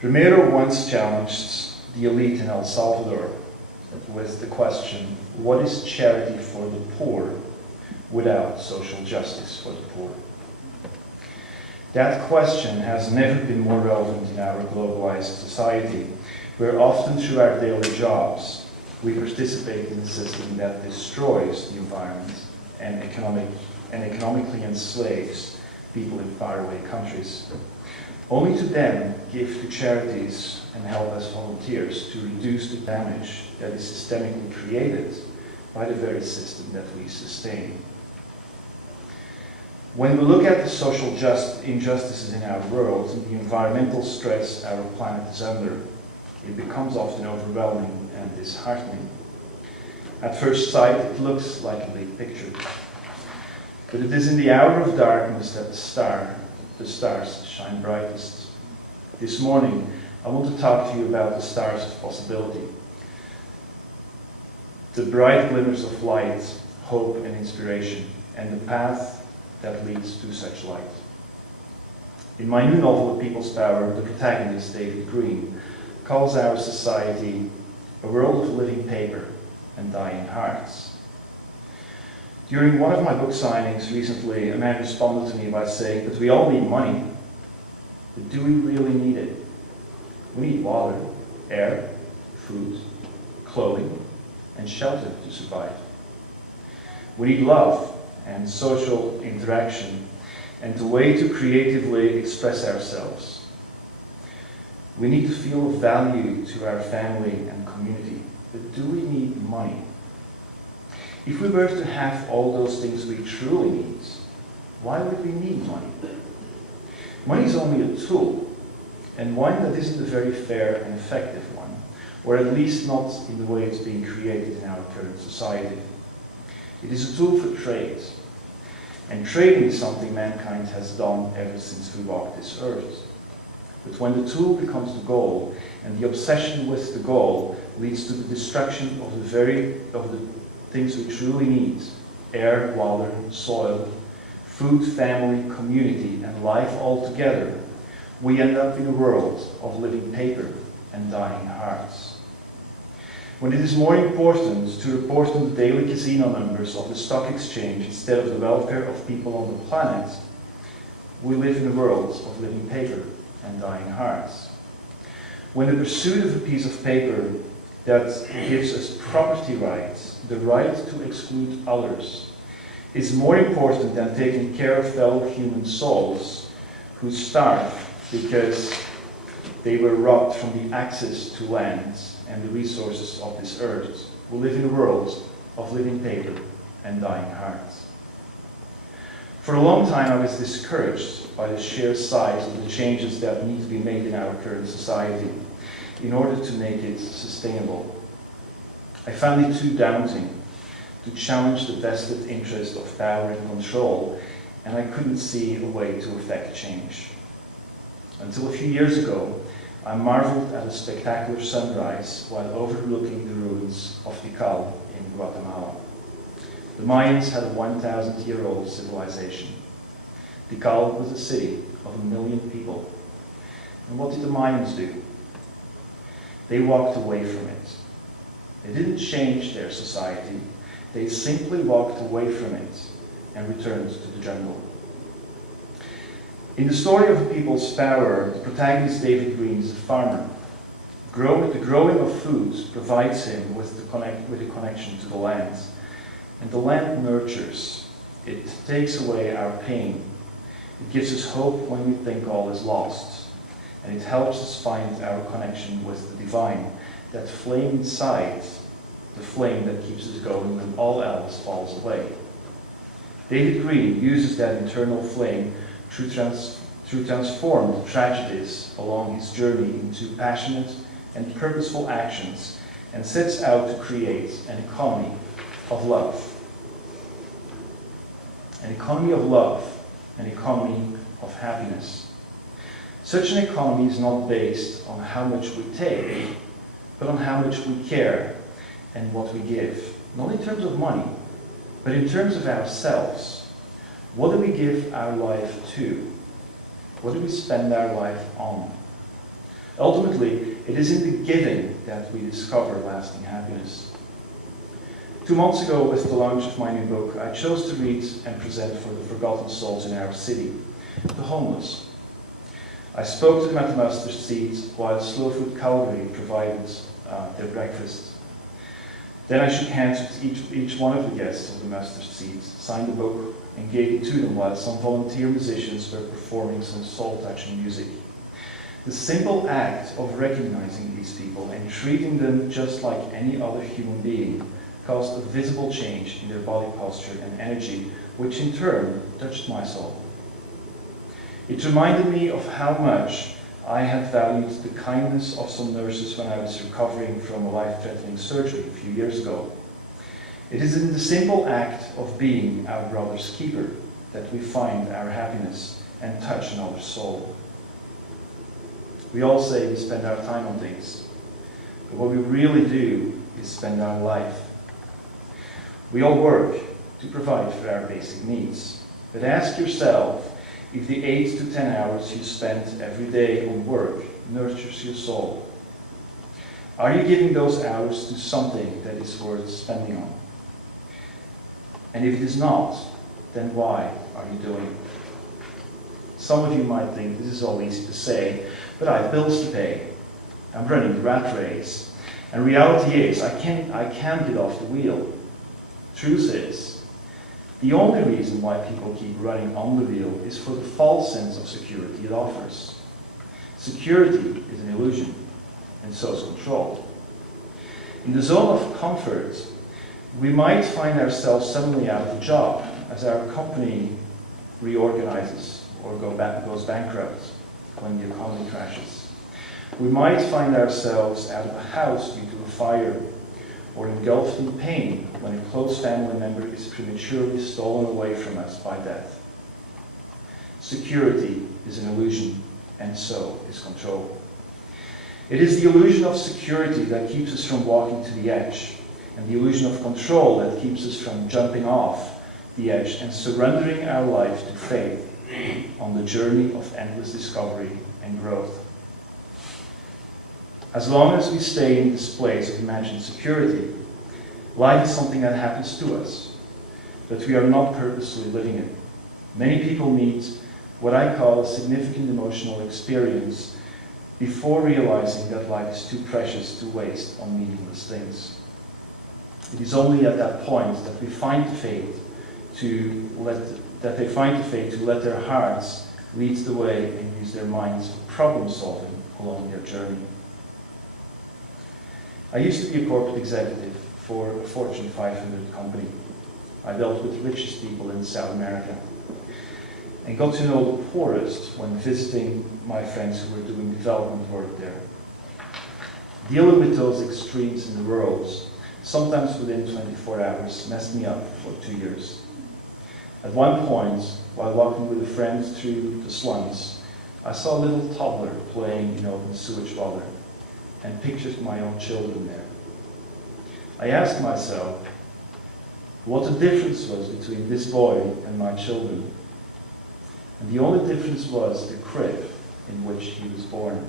Romero once challenged the elite in El Salvador with the question, what is charity for the poor without social justice for the poor? That question has never been more relevant in our globalized society, where often through our daily jobs we participate in a system that destroys the environment and economically enslaves people in faraway countries, only to then give to charities and help as volunteers to reduce the damage that is systemically created by the very system that we sustain. When we look at the social injustices in our world and the environmental stress our planet is under, it becomes often overwhelming and disheartening. At first sight, it looks like a big picture. But it is in the hour of darkness that the stars shine brightest. This morning, I want to talk to you about the stars of possibility. The bright glimmers of light, hope and inspiration, and the path that leads to such light. In my new novel, The People's Power, the protagonist, David Green, calls our society a world of living paper and dying hearts. During one of my book signings recently, a man responded to me by saying, but we all need money. But do we really need it? We need water, air, food, clothing, and shelter to survive. We need love and social interaction and a way to creatively express ourselves. We need to feel value to our family and community, but do we need money? If we were to have all those things we truly need, why would we need money? Money is only a tool, and one that isn't a very fair and effective one, or at least not in the way it's being created in our current society. It is a tool for trade, and trading is something mankind has done ever since we walked this earth. But when the tool becomes the goal, and the obsession with the goal leads to the destruction of the things we truly need, air, water, soil, food, family, community, and life all together, we end up in a world of living paper and dying hearts. When it is more important to report on the daily casino numbers of the stock exchange instead of the welfare of people on the planet, we live in a world of living paper and dying hearts. When the pursuit of a piece of paper that gives us property rights, the right to exclude others, is more important than taking care of fellow human souls who starve because they were robbed from the access to lands and the resources of this earth, we live in a world of living paper and dying hearts. For a long time I was discouraged by the sheer size of the changes that need to be made in our current society in order to make it sustainable. I found it too daunting to challenge the vested interest of power and control, and I couldn't see a way to effect change. Until a few years ago, I marveled at a spectacular sunrise while overlooking the ruins of Tikal in Guatemala. The Mayans had a 1,000-year-old civilization. Tikal was a city of 1 million people. And what did the Mayans do? They walked away from it. They didn't change their society. They simply walked away from it and returned to the jungle. In the story of The People's Power, the protagonist David Green is a farmer. The growing of food provides him with a connection to the land. And the land nurtures. It takes away our pain. It gives us hope when we think all is lost. And it helps us find our connection with the divine, that flame inside, the flame that keeps us going when all else falls away. David Green uses that internal flame through transformed tragedies along his journey into passionate and purposeful actions, and sets out to create an economy of love. An economy of love, an economy of happiness. Such an economy is not based on how much we take, but on how much we care and what we give. Not in terms of money, but in terms of ourselves. What do we give our life to? What do we spend our life on? Ultimately, it is in the giving that we discover lasting happiness. 2 months ago, with the launch of my new book, I chose to read and present for the forgotten souls in our city, the homeless. I spoke to them at the mustard seeds while Slow Food Calgary provided their breakfast. Then I shook hands with each one of the guests of the mustard seeds, signed the book, and gave it to them while some volunteer musicians were performing some soul-touching music. The simple act of recognizing these people and treating them just like any other human being caused a visible change in their body posture and energy, which in turn touched my soul. It reminded me of how much I had valued the kindness of some nurses when I was recovering from a life-threatening surgery a few years ago. It is in the simple act of being our brother's keeper that we find our happiness and touch another's soul. We all say we spend our time on things, but what we really do is spend our life. We all work to provide for our basic needs, but ask yourself if the 8 to 10 hours you spend every day on work nurtures your soul. Are you giving those hours to something that is worth spending on? And if it is not, then why are you doing it? Some of you might think this is all easy to say, but I have bills to pay. I'm running the rat race. And reality is, I can't get off the wheel. Truth is, the only reason why people keep running on the wheel is for the false sense of security it offers. Security is an illusion, and so is control. In the zone of comfort, we might find ourselves suddenly out of a job as our company reorganizes or goes bankrupt when the economy crashes. We might find ourselves out of a house due to a fire, or engulfed in pain when a close family member is prematurely stolen away from us by death. Security is an illusion, and so is control. It is the illusion of security that keeps us from walking to the edge, and the illusion of control that keeps us from jumping off the edge and surrendering our life to faith on the journey of endless discovery and growth. As long as we stay in this place of imagined security, life is something that happens to us, but we are not purposely living it. Many people need what I call a significant emotional experience before realizing that life is too precious to waste on meaningless things. It is only at that point that they find the faith to let their hearts lead the way and use their minds for problem solving along their journey. I used to be a corporate executive for a Fortune 500 company. I dealt with the richest people in South America and got to know the poorest when visiting my friends who were doing development work there. Dealing with those extremes in the world, sometimes within 24 hours, messed me up for 2 years. At one point, while walking with a friend through the slums, I saw a little toddler playing in open sewage water and pictured my own children there. I asked myself what the difference was between this boy and my children. And the only difference was the crib in which he was born.